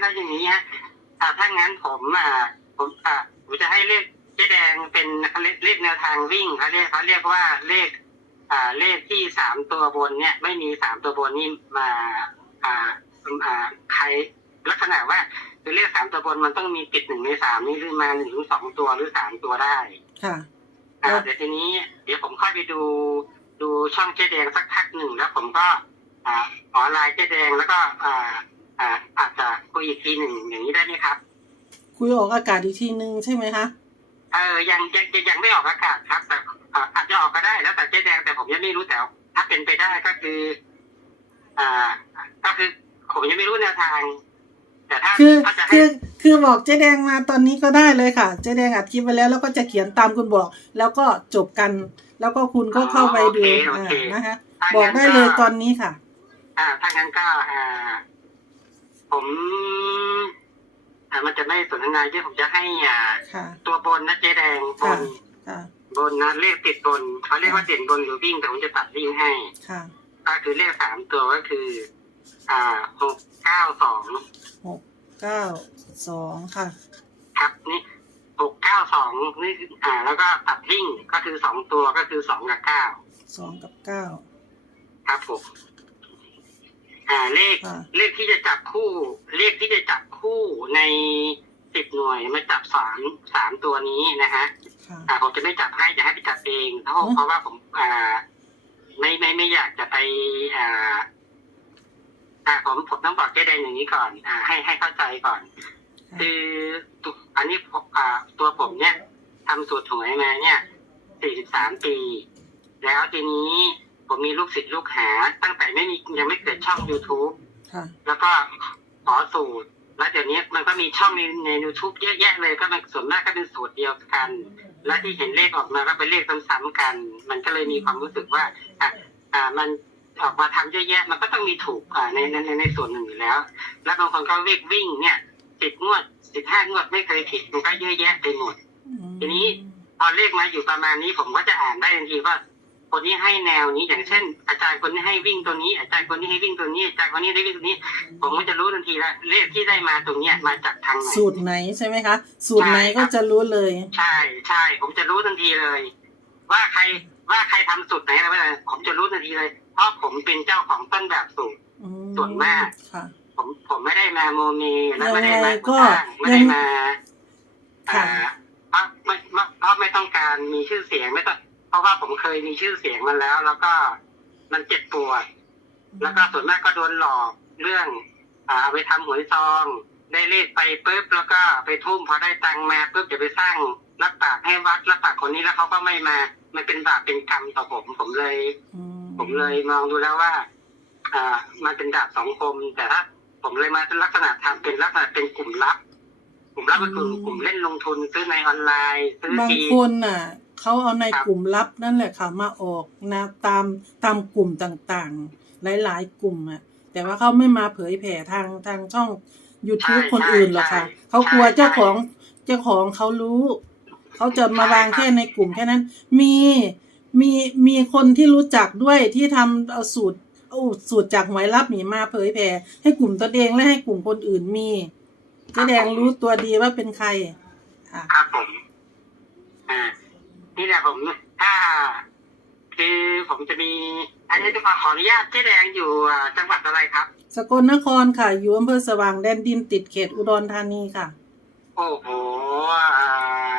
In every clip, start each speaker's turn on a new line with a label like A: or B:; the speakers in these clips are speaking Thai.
A: ถ้าอย่างนี้ฮะอ่าถ้างั้นผมอ่าผมอ่าผมจะให้เลขเจ๊แดงเป็นเขาเรียกเลขแนวทางวิ่งเขาเรียกเขาเรียกว่าเลข อ่า เลขที่สามตัวบนเนี่ย ไม่มีสามตัวบนนี่มาอ่าอ่าใครลักษณะว่าคือเลขสามตัวบนมันต้องมีติดหนึ่งในสามนี่หรือมาหนึ่งถึงสองตัวหรือสามตัวได้
B: ค่ะ
A: อ่า
B: แล้ว
A: เดี๋ยวทีนี้ เดี๋ยวผมค่อยไปดู ดูช่องเจ๊แดงสักพักหนึ่งแล้วผมก็ อ่าออนไลน์เจ๊แดงแล้วก็ อ่า อ่าอาจจะคุ ยอีกทีหนึ่งอย่างนี้ได้ไหมครับ
B: คุยออกอากาศอีกทีนึงใช่ไหมคะ
A: เออยังยังยังยังไม่ออกอากาศครับ แต่อ่าอาจจะออกก็ได้แล้วแต่เจ๊แดงแต่ผมยังไม่รู้แต่ถ้าเป็นไปได้ก็คือ อ่า ก็คือผมยังไม่รู้แนวทาง แต่ถ้า
B: คือ
A: ถ้าจะให้
B: คือคือบอกเจ๊แดงมาตอนนี้ก็ได้เลยค่ะ เจ๊แดงอัดคลิปไว้แล้วแล้วก็จะเขียนตามคุณบอก แล้วก็จบกัน แล้วก็คุณก็เข้าไปดูอ่านะคะ
A: ถ้า
B: บอก
A: งั้น
B: ได้เลยตอนนี้ค่ะ
A: อ่าถ้างั้นก็อ่า ผมอ่ามันจะไม่สนทนาเยอะผมจะให้อ่า
B: ค่ะ
A: ตัวบนนะเจ๊แดงบน
B: ค่ะ
A: บนนะเลขติดบนเขาเรียกว่าเด่นบนหรือวิ่งแต่ผมจะตัดวิ่งให้
B: ค่ะ
A: ก็คือเลขสามตัวก็คือ อ่าหกเก้าสอง
B: หกเก้าสองค่ะ
A: ครับนี่หกเก้าสองนี่คืออ่า แล้วก็ตัดวิ่งก็คือสองตัวก็คือสองกับเก้า
B: สองกับเก้า
A: ครับผม อ่าเลข
B: ค่ะ
A: เลขที่จะจับคู่ เลขที่จะจับคู่ในสิบหน่วยมาจับสามสามตัวนี้นะฮะ
B: ค่ะ
A: อ่าผมจะไม่จับให้จะให้ไปจับเองเพราะ
B: อืม
A: เพราะว่าผมอ่าไม่ไม่ไม่อยากจะไปอ่าอ่าผมผมต้องบอกเจ๊แดงอย่างนี้ก่อน อ่า ให้ให้เข้าใจก่อน คือตัวอันนี้ผมอ่าตัวผมเนี่ยทำสูตรหวยมาเนี่ยสี่สิบสามปี แล้วทีนี้ ผมมีลูกศิษย์ลูกหา ตั้งแต่ไม่มียังไม่เกิดช่อง youtube
B: ค่ะ
A: แล้วก็ขอสูตร แล้วเดี๋ยวนี้มันก็มีช่องในใน YouTube เยอะแยะเลยก็มันส่วนมากก็เป็นสูตรเดียวกัน และที่เห็นเลขออกมาก็เป็นเลขซ้ำๆกัน มันก็เลยมีความรู้สึกว่าอะอ่ามันออกมาทำเยอะแยะ มันก็ต้องมีถูกอ่าในในในในส่วนหนึ่งอยู่แล้ว แล้วบางคนก็เลขวิ่งเนี่ยสิบงวดสิบห้างวดไม่เคยผิดมันก็เยอะแยะไปหมด ทีนี้พอเลขมาอยู่ประมาณนี้ผมก็จะอ่านได้ทันทีว่า คนนี้ให้แนวนี้ อย่างเช่น อาจารย์คนนี้ให้วิ่งตัวนี้ อาจารย์คนนี้ให้วิ่งตัวนี้อาจารย์คนนี้ได้วิ่งตัวนี้ ผมก็จะรู้ทันทีแล้วเลขที่ได้มาตรงเนี้ยมาจากทางไหน
B: สูตรไหนใช่ไหมคะสูตรไหนก็จะรู้เลย
A: ใช่ใช่ผมจะรู้ทันทีเลย ว่าใครว่าใครทำสูตรไหนอะไรอะไรผมจะรู้ทันทีเลย เพราะผมเป็นเจ้าของต้นแบบสูตร
B: อื
A: ส่วนมาก
B: ค่ะ
A: ผมผมไม่ได้มาโมเมและไม่ได้
B: ยังไง
A: มา
B: ก็
A: สร้างไม่ได้มา
B: ค่ะ
A: อ่าเพราะไม่ไม่เพราะไม่ต้องการมีชื่อเสียงไม่ต้อง เพราะว่าผมเคยมีชื่อเสียงมาแล้ว แล้วก็มันเจ็บปวด แล้วก็ส่วนมากก็โดนหลอกเรื่อง อ่าเอาไปทำหวยซอง ได้เลขไปปุ๊บแล้วก็ไปทุ่มพอได้ตังค์มาปุ๊บเดี๋ยวไปสร้างรับปากให้วัดรับปากคนนี้แล้วเขาก็ไม่มา มันเป็นบาปเป็นกรรมต่อผมผมเลย
B: อืม
A: ผมเลยมองดูแล้วว่า อ่า มันเป็นดาบสองคม แต่ถ้าผมเลยมาลักษณะทำเป็นลักษณะเป็นกลุ่มลับ กลุ่มลับก็คือกลุ่มเล่นลงทุนซื้อในออนไลน์ซื้อบา
B: ง
A: ที
B: คนน่ะ เขาเอาใน
A: ครับ
B: กลุ่มลับนั่นแหละค่ะมาออกนะตามตามกลุ่มต่างๆ หลายๆกลุ่มอะแต่ว่าเขาไม่มาเผยแผ่ทางทางช่อง YouTube คนอื่นหรอกค่ะเขากลัวเจ้าของเจ้าของเขารู้เขาจะมาวางแค่ในกลุ่มแค่นั้น มีมีมีคนที่รู้จักด้วยที่ทำเอาสูตรเอาสูตรจากหวยลับหนีมาเผยแผ่ให้กลุ่มตนเองและให้กลุ่มคนอื่นมีเจ๊แดงรู้ตัวดีว่าเป็นใครค่ะ
A: ครับผมอ่า นี่แหละผมถ้าคือผมจะมี อันนี้ต้องขออนุญาตเจ๊แดงอยู่อ่าจังหวัดอะไรครับ
B: สกลนครค่ะ อยู่อำเภอสว่างแดนดินติดเขตอุดรธานีค่ะ
A: โอ้โหอ่า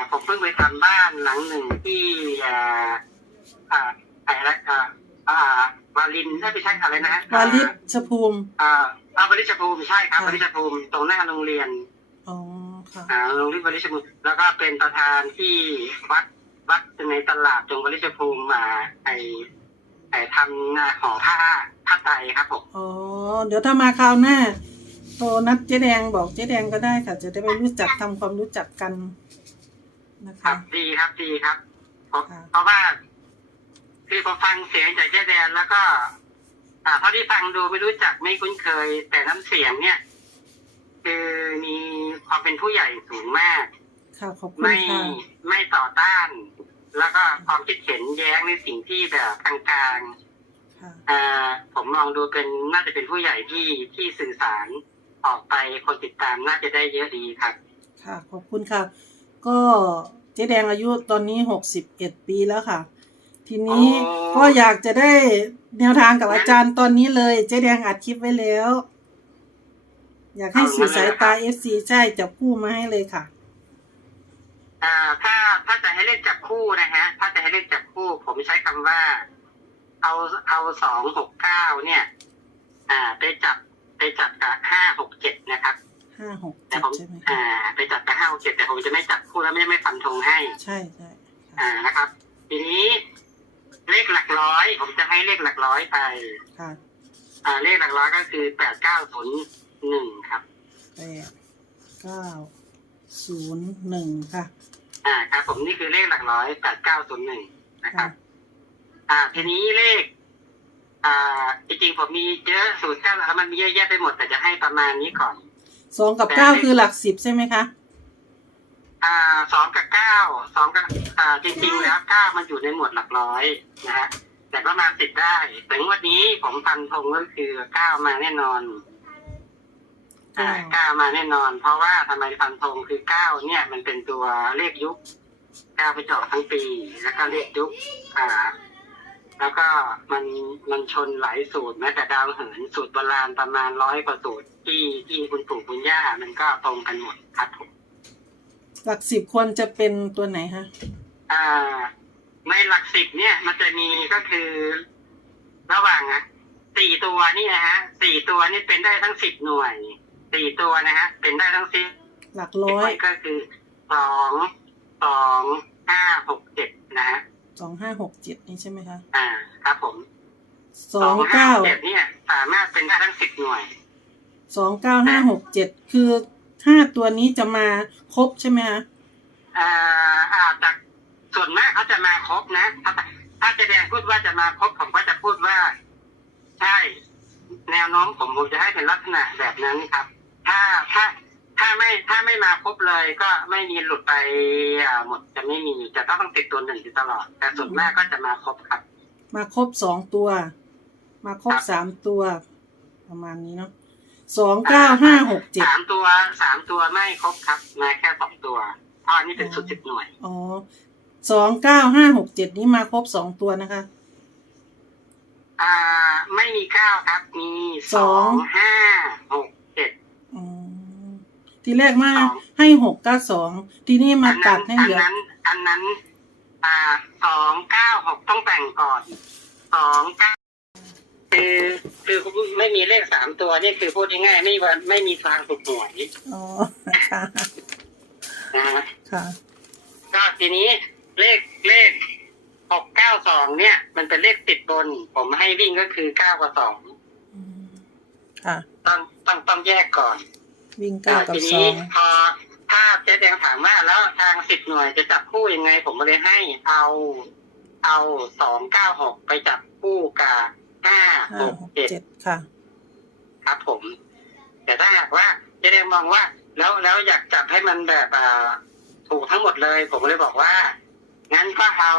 A: ผมเพิ่งไปทำบ้านหลังหนึ่งที่อ่าอ่าอะไรอ่าอ่าวาลินได้ไปใช่อะไรนะฮะ
B: วาลิชภูมิ
A: อ่าอ่าวาลิชภูมิใช่ครับ
B: ค่ะ
A: วาลิชภูมิตรงหน้าโรงเรียน
B: อ๋อค่ะ
A: อ่าโรงเรียนวาลิชภูมิแล้วก็เป็นประธานที่วัด วัดในตลาดตรงวาลิชภูมิอ่าไอไอทำห่อผ้าผ้าไตรครับผม
B: อ๋อเดี๋ยวถ้ามาคราวหน้าโทรนัดเจ๊แดงบอกเจ๊แดงก็ได้ค่ะ จะได้ไปรู้จักทำความรู้จักกันนะ
A: ครั
B: คะ
A: บดีครับดีครับเพราะ
B: ค่ะ
A: เพราะว่า คือพอฟังเสียงจากเจ๊แดนแล้วก็ อ่าเท่าที่ฟังดูไม่รู้จักไม่คุ้นเคย แต่น้ำเสียงเนี่ย คือมีความเป็นผู้ใหญ่สูงมาก
B: ค่ะขอบคุณ
A: ไม่
B: ค่ะ
A: ไม่ต่อต้าน แล้วก็ความคิดเห็นแย้งในสิ่งที่แบบกลาง
B: ค่ะ
A: ๆอ่าผมมองดูเป็นน่าจะเป็นผู้ใหญ่ที่ที่สื่อสารออกไปคนติดตามน่าจะได้เยอะดีครับ
B: ค่ะ ขอบคุณค่ะ ก็เจ๊แดงอายุตอนนี้หกสิบเอ็ดปีแล้วค่ะ ทีนี้
A: อ๋อ
B: ก็อยากจะได้แนวทางกับอาจารย์ตอนนี้เลยเจ๊แดงอัดคลิปไว้แล้ว อยากให้สื่อสายตาเอฟซีใช่จับคู่มาให้เลยค่ะ
A: อ่าถ้าถ้าจะให้เล่นจับคู่นะฮะ ถ้าจะให้เล่นจับคู่ ผมใช้คำว่า เอาเอาสองหกเก้าเนี่ย อ่า ไปจับไปจับกับห้าหกเจ็ดนะครับ
B: ห้าหก
A: แต่
B: เจ็ด
A: ผม
B: ใช่ไหม
A: อ่า
B: คะ
A: ไปจับกับห้าหกเจ็ดแต่ผมจะไม่จับคู่แล้วไม่ไม่ฟันธงให้
B: ใช่ใช่
A: อ่านะครับ ทีนี้เลขหลักร้อย ผมจะให้เลขหลักร้อยไป
B: ค่ะ
A: อ่า เลขหลักร้อยก็คือแปดเก้าศูนย์หนึ่งครับ
B: แปดเก้าศูนย์หนึ่งค่ะ
A: อ่าครับผมนี่คือเลขหลักร้อยแปดเก้าศูนย์หนึ่งนะครั
B: ค่ะ
A: บอ่า ทีนี้เลข อ่าจริงๆผมมีเยอะสูตรเก้าแล้วมันมีเยอะแยะไปหมดแต่จะให้ประมาณนี้ก่อน
B: สองกับเก้าคือหลักสิบใช่ไหมคะ
A: อ่าสองกับเก้าสองกับอ่าจริงๆแล้วเก้ามันอยู่ในหมวดหลักร้อยนะฮะแต่ก็มาสิบได้แต่งวันนี้ผมฟันธงก็คือเก้ามาแน่นอน อ่า
B: เก้า
A: เก้ามาแน่นอน เพราะว่าทำไมฟันธงคือเก้าเนี่ย มันเป็นตัวเลขยุคเก้าไปเจาะทั้งปี แล้วก็เลขยุคอ่า แล้วก็มันมันชนหลายสูตรแม้แต่ดาวเหินสูตรโบราณประมาณร้อยกว่าสูตรที่ที่คุณปู่คุณย่ามันก็ตรงกันหมดครับผม
B: หลักสิบควรจะเป็นตัวไหนคะ
A: อ่าในหลักสิบเนี่ย มันจะมีก็คือระหว่างอะสี่ตัวนี่นะฮะสี่ตัวนี่เป็นได้ทั้งสิบหน่วย สี่ตัวนะฮะ เป็นได้ทั้งสิบ
B: หลัก
A: ห
B: ร้อ
A: น่วยยก็คือสองสองห้าหกเจ็ดนะฮะ
B: สองห้าหกเจ็ดนี่ใช่ไหมคะ
A: อ่า ครับผม
B: สองเก้า
A: เจ็ดเนี่ยสามารถเป็นได้ทั้งสิบหน่วย
B: สองเก้าห้าหกเจ็ดคือห้าตัวนี้จะมาครบใช่ไหมคะ
A: อ่าอาจจะส่วนมากเขาจะมาครบนะ ถ้าถ้าเจะแดงพูดว่าจะมาครบผมก็จะพูดว่า ใช่ แนวโน้มผมผมจะให้เป็นลักษณะแบบนั้นครับ ถ้าถ้าถ้าไม่ถ้าไม่มาครบเลยก็ไม่มีหลุดไปอ่าหมดจะไม่มีจะต้องติดตัวหนึ่งอยู่ตลอด แต่ส่วนมากก็จะมาครบครับ
B: มาครบสองตัว มาครบ
A: ครับ
B: สามตัว ประมาณนี้เนาะสองเก้าห้าหกเจ็ด
A: สามตัวสามตัวไม่ครบครับมาแค่สองตัวเพราะอันนี้เป็นสุดสิบหน่วย
B: อ๋อสองเก้าห้าหกเจ็ดนี้มาครบสองตัวนะคะ
A: อ่า ไม่มีเก้าครับมีส
B: ส
A: อ
B: อง
A: งห้าหกเจ็ด
B: อืม ทีแรกมา
A: สอง
B: ให้หกเก้าสองทีนี้มาตัดให้
A: อั
B: เหลือ
A: นั้นอันนั้น อ่าสองเก้าหกต้องแบ่งก่อนสองเก้าคือคือไม่มีเลขสามตัวนี่คือพูดง่ายๆไม่มีวันไม่มีทางถูกหวย
B: อ๋อค่ะ
A: นะฮะ
B: ค่ะ
A: ก็ทีนี้เลขเลขหกเก้าสองเนี่ย มันเป็นเลขติดบน ผมให้วิ่งก็คือเก้ากับสอง
B: อืมค่ะ
A: ต้องต้องต้องแยกก่อน
B: วิ่งเก้ากับ
A: ที
B: ส
A: นี้
B: อง
A: พอถ้าเจ๊แดงถามว่าแล้วทางสิบหน่วยจะจับคู่ยังไง ผมก็เลยให้เอา เอาสองเก้าหกไปจับคู่กับห้า
B: ห้า
A: หก
B: หก
A: เจ็ด
B: เจ็ดค่ะ
A: ครับผม แต่ถ้าหากว่าเจ๊แดงมองว่า แล้วแล้วอยากจับให้มันแบบอ่าถูกทั้งหมดเลย ผมก็เลยบอกว่า งั้นก็เอา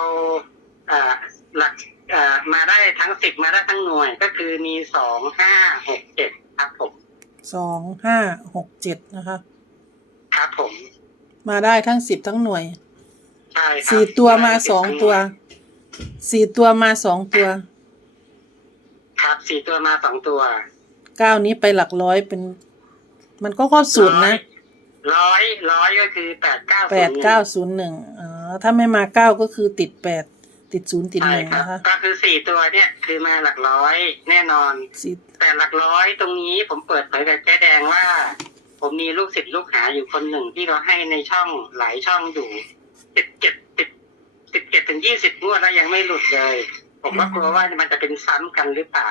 A: อ่าหลักอ่ามาได้ทั้งสิบมาได้ทั้งหน่วย ก็คือมีสองห้าหกเจ็ดครับผม
B: สองห้าหกเจ็ดนะคะ
A: ครับผม
B: มาได้ทั้งสิบทั้งหน่วย
A: ใช่ครับ
B: สี่ตัวมาสองตัว สี่ตัวมาสองตัว
A: ครับสี่ตัวมาสองตัว
B: เก้านี้ไปหลักร้อยเป็น มันก็ข้อสูตรนะ
A: ร้อยร้อยก็คือแปดเก้า
B: แปดเก้าศูนย์หนึ่งอ๋อถ้าไม่มาเก้าก็คือติดแปด ติดศูนย์ติด
A: ใช่
B: หนึ่ง
A: ครับ
B: นะคะ
A: ก็คือสี่ตัวเนี่ยคือมาหลักร้อยแน่นอน
B: สี่
A: แต่หลักร้อยตรงนี้ผมเปิดเผยกับแจ๊แดงว่า ผมมีลูกศิษย์ลูกหาอยู่คนหนึ่งที่เราให้ในช่องหลายช่องอยู่สิบเจ็ดสิบสิบเจ็ดถึงยี่สิบงวดแล้วยังไม่หลุดเลย ผมก็กลัวว่ามันจะเป็นซ้ำกันหรือเปล่า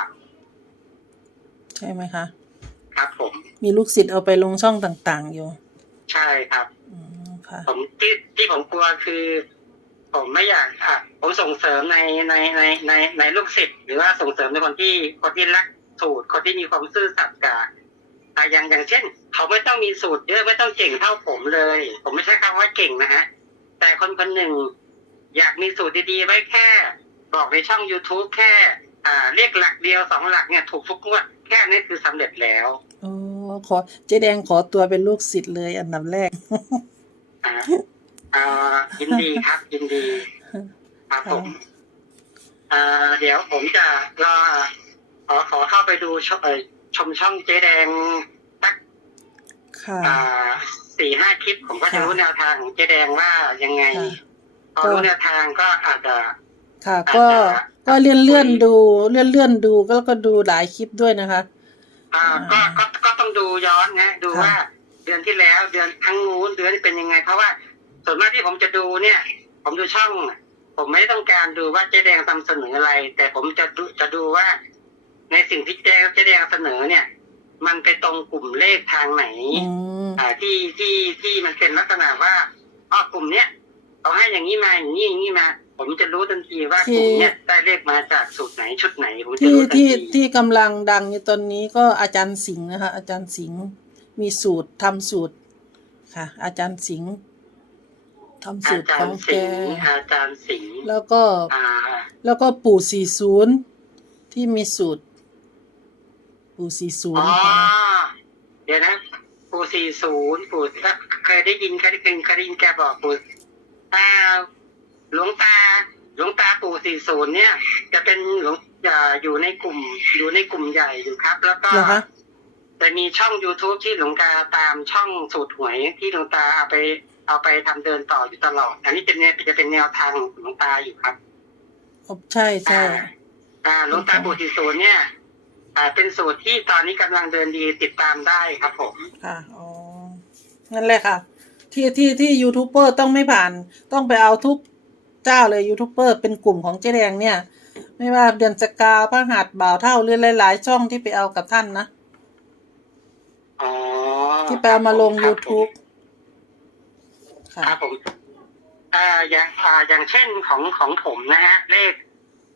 B: ใช่ไหมคะ
A: ครับ ผม
B: มีลูกศิษย์เอาไปลงช่องต่างๆอยู่
A: ใช่ครับ
B: อืมค่ะ
A: ผมที่ที่ผมกลัวคือ ผมไม่อยากอะผมส่งเสริมในในในในในลูกศิษย์หรือว่าส่งเสริมในคนที่คนที่รักสูตรคนที่มีความซื่อสัตย์กับอะอย่างอย่างเช่น เขาไม่ต้องมีสูตรเยอะไม่ต้องเก่งเท่าผมเลย ผมไม่ใช่คำว่าเก่งนะฮะแต่คนคนหนึ่ง อยากมีสูตรดีๆ ไว้แค่ บอกในช่อง youtube แค่อ่าเรียกหลักเดียวสองหลักเนี่ยถูกทุกงวดแค่นี้คือสำเร็จแล้ว
B: โอ้ขอเจ๊แดงขอตัวเป็นลูกศิษย์เลยอันดับแรก
A: อ่า เอ่อยินดีครับ ยินดีครับผมเอ่อเดี๋ยวผมจะรอขอขอเข้าไปดูชมเอ่อชมช่องเจ๊แดงสัก
B: ค่ะ
A: อ่าสี่ห้าคลิป ผมก็จะ
B: ค่ะ
A: รู้แนวทางของเจ๊แดงว่ายังไง
B: ค่ะ
A: พอรู้แนวทางก็อาจจะ
B: ค่ะ ก็ก็เลื่อนเลื่อนดูเลื่อนเลื่อนดูก็แล้วก็ดูหลายคลิปด้วยนะคะ
A: อ่าก็ก็ก็ต้องดูย้อนนะดู
B: ค่ะ
A: ว่าเดือนที่แล้วเดือนทั้งนู้นเดือนนี้เป็นยังไง เพราะว่า ส่วนมากที่ผมจะดูเนี่ย ผมดูช่อง ผมไม่ได้ต้องการดูว่าเจ๊แดงนำเสนออะไร แต่ผมจะดูจะดูว่า ในสิ่งที่เจ๊เจ๊แดงเสนอเนี่ย มันไปตรงกลุ่มเลขทางไหน
B: อืม
A: อ่าที่ที่ที่มันเป็นลักษณะว่าอ๋อกลุ่มเนี้ยเขาให้อย่างนี้มาอย่างนี้อย่างนี้มาผมจะรู้ทันทีว่ากลุ่มเนี้ยได้เลขมาจากสูตรไหนชุดไหนผมจะ
B: ที่
A: รู้ทัน
B: ที่
A: ที
B: ที่กำลังดังอยู่ตอนนี้ก็อาจารย์สิงห์นะคะ อาจารย์สิงห์มีสูตรทำสูตรค่ะ อาจารย์สิงห์ ทำสู
A: อา
B: ตร
A: จา
B: ข
A: ร
B: อง
A: ย์
B: แก
A: สิงห์อาจารย์สิงห์
B: แล้วก็
A: อ่า
B: แล้วก็ปู่สี่ศูนย์ที่มีสูตร ปู่สี่ศูน
A: อ๋
B: ย์
A: อเดี๋ยวนะปู่สี่ศูนย์ปู่ถ้าเคยได้ยินเคยได้ยินเคยได้ยินแกบอกปู่ตาหลวงตาหลวงตาปู่สี่ศูนย์เนี่ย จะเป็นหลวงอ่าอยู่ในกลุ่มอยู่ในกลุ่มใหญ่อยู่ครับ แล้วก็
B: เหรอคะ
A: จะมีช่อง youtube ที่หลวงตาตามช่องสูตรหวยที่หลวงตาเอาไป เอาไปทำเดินต่ออยู่ตลอด อันนี้เป็นแนวจะเป็นแนวทางของหลวงตาอยู่ครับ
B: อ๋อใช่ใช่
A: อ่าหลวงตาปู่สี่ศูนย์เนี่ย อ่า เป็นสูตรที่ตอนนี้กำลังเดินดีติดตามได้ครับผม
B: ค่ะอ๋อนั่นแหละค่ะ ที่ที่ที่ยูทูบเบอร์ต้องไม่ผ่าน ต้องไปเอาทุกเจ้าเลยยูทูบเบอร์เป็นกลุ่มของเจ๊แดงเนี่ย ไม่ว่าเดือนสกาวพระหัตถ์บ่าวเท่าหรือหลาย ๆ ช่องที่ไปเอากับท่านนะ
A: อ๋อ
B: ที่ไปเอามาลง
A: ครับผม
B: YouTube ค่ะ
A: ครับผมอ่าอย่างอ่าอย่างเช่นของของผมนะฮะ เลข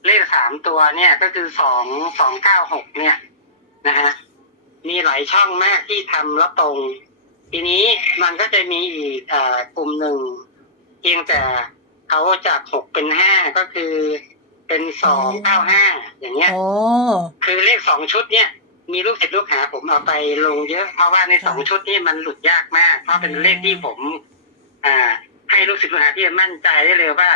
A: เลขสามตัวเนี่ยก็คือสองสองเก้าหกเนี่ยนะฮะมีหลายช่องมากที่ทำแล้วตรง ทีนี้มันก็จะมีอีกอ่ากลุ่มหนึ่งเพียงแต่เขาจากหกเป็นห้าก็คือเป็นสองเก้าห้าอย่างเงี้ย
B: อ๋อ
A: คือเลขสองชุดเนี่ยมีลูกศิษย์ลูกหาผมเอาไปลงเยอะ เพราะว่าในสองชุดนี่มันหลุดยากมาก เพราะเป็นเลขที่ผม อ่า ให้ลูกศิษย์ลูกหาที่จะมั่นใจได้เลยว่า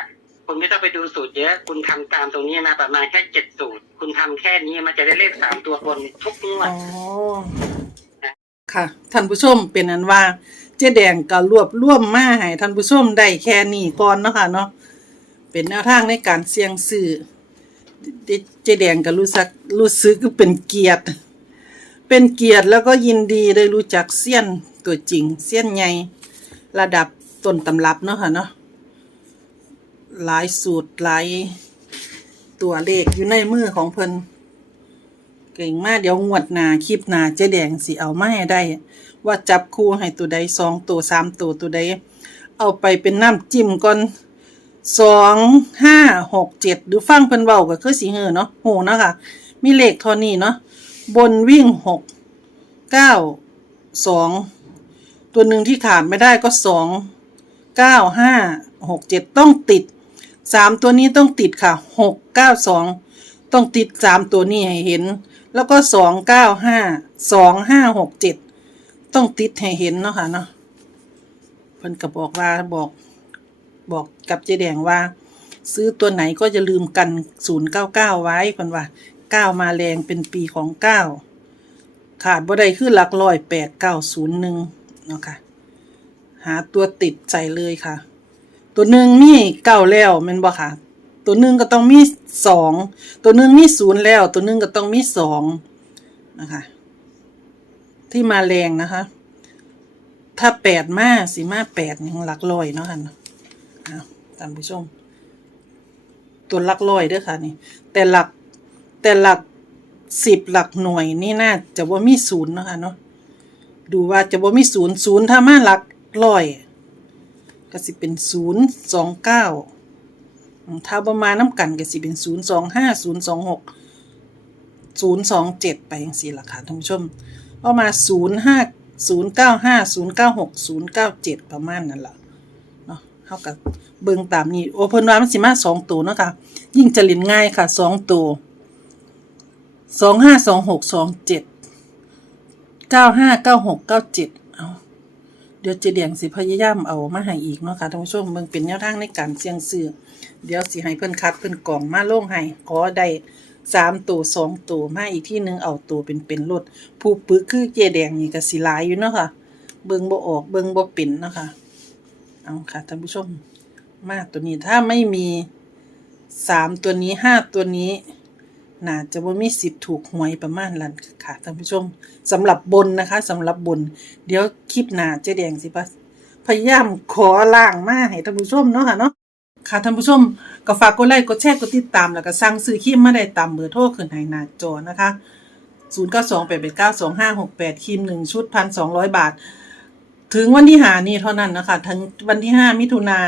A: คุณไม่ต้องไปดูสูตรเยอะ คุณทำตามตรงนี้มาประมาณแค่เจ็ดสูตร คุณทำแค่นี้มันจะได้เลขสามตัวบนทุกงว
B: อ๋
A: ด
B: อค่ะท่านผู้ชมเป็นนั้นว่า เจ๊แดงก็รวบรวมมาให้ท่านผู้ชมได้แค่นี้ก่อนเนาะค่ะเนาะเป็นแนวทางในการเสี่ยงซื้อเจเจ๊แดงก็รู้สึกรู้สึกเป็นเกียรติ เป็นเกียรติแล้วก็ยินดีได้รู้จักเซียนตัวจริงเซียนใหญ่ระดับ ต้นตำรับเนาะค่ะเนาะหลายสูตรหลายตัวเลขอยู่ในมือของเพิ่นเก่งมากเดี๋ยวงวดหนาคลิปหนาเจ๊แดงสิเอามาให้ได้ ว่าจับคู่ให้ตัวใดสองตัวสามตัวตัวใด เอาไปเป็นน้ำจิ้มก่อนสองห้าหกเจ็ดดูฟังเพิ่นเว้าก็คือสิเหือเนาะโหเนาะค่ะ มีเลขเท่านี้เนาะบนวิ่งหกเก้าสองตัวหนึ่งที่ขาดไม่ได้ก็สอง เก้าห้าหกเจ็ดต้องติดสามตัวนี้ต้องติดค่ะหกเก้าสองต้องติดสามตัวนี้ให้เห็น แล้วก็สองเก้าห้าสองห้าหกเจ็ดต้องติดให้เห็นเนาะค่ะเนาะเพิ่นก็บอกว่าบอกบอกกับเจ๊แดงว่า ซื้อตัวไหนก็จะลืมกันศูนย์เก้าเก้าไว้เพิ่นว่าเก้ามาแรงเป็นปีของเก้าขาดบ่ได้คือหลักร้อยแปดเก้าศูนย์หนึ่งเนาะค่ะ หาตัวติดใส่เลยค่ะ ตัวหนึ่งมีเก้าแล้วแม่นบ่ค่ะ ตัวหนึ่งก็ต้องมีสองตัวหนึ่งมีศูนย์แล้ว ตัวหนึ่งก็ต้องมีสองนะคะ ที่มาแรงนะคะ ถ้าแปดมาสิมาแปดยังหลักร้อยเนาะค่ะเนาะอ้าวท่านผู้ชม ตัวหลักร้อยเด้อค่ะนี่ แต่หลักแต่หลักสิบหลักหน่วยนี่น่าจะว่ามีศูนย์เนาะคะเนาะดูว่าจะว่ามีศูนย์ศูนย์ถ้ามาหลัก ร้อยก็สิเป็นศูนย์สองเก้าถ้าประมาณน้ำกันก็สิเป็นศูนย์สองห้าศูนย์สองหกศูนย์สองเจ็ดไปอย่างสี่ละค่ะท่านผู้ชมเอามาศูนย์ห้าศูนย์เก้าห้าศูนย์เก้าหกศูนย์เก้าเจ็ดประมาณนั่นแหละเนาะเท่ากับเบิ่งตามนี้โอเพิ่นว่ามันสิมาสองตัวเนาะค่ะยิ่งจะเล่นง่ายค่ะสองตัวสองห้าสองหกสองเจ็ดเก้าห้าเก้าหกเก้าเจ็ด เดี๋ยวเจเดียงสิพยายามเอามาให้อีกเนาะค่ะท่านผู้ชมเบิ่งเป็นแนวทางในการเสี่ยงซื้อเดี๋ยวสิให้เพิ่นคัดเพิ่นกล่องมาโล่งให้ขอได้สามตัวสองตัวมาอีกที่หนึ่งเอาตัวเป็นเป็นรถผู้ปึกคือเจแดงนี่ก็สิหลายอยู่เนาะค่ะ เบิ่งบ่ออกเบิ่งบ่เป็นเนาะค่ะเอาค่ะท่านผู้ชมมาตัวนี้ถ้าไม่มีสามตัวนี้ห้าตัวนี้ น่าจะว่ามีสิทธิ์ถูกหวยประมาณนั้นค่ะท่านผู้ชมสำหรับบนนะคะสำหรับบน เดี๋ยวคลิปหน้าเจ๊แดงสิปะพยายามขอล่างมาให้ท่านผู้ชมเนาะค่ะเนาะค่ะท่านผู้ชมก็ฝากกดไลค์กดแชร์กดติดตามแล้วก็สั่งซื้อครีมมาได้ตามเบอร์โทรขึ้นให้หน้าจอนะคะ 0 9 2 8 8 9 2 5 6 8ครีม1 ชุด 1,200 บาท ถึงวันที่หานี่เท่านั้นนะคะถึงวันที่ห้ามิถุนา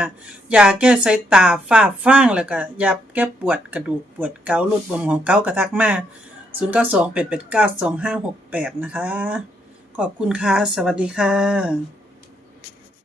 B: ยาแก้สายตาฝ้าฟ้างแล้วก็ยาแก้ปวดกระดูกปวดเกาต์ลดบวมของเกากระทักมา0 9 2 8 8 9 2 5 6 8 นะคะ ขอบคุณค่ะ สวัสดีค่ะ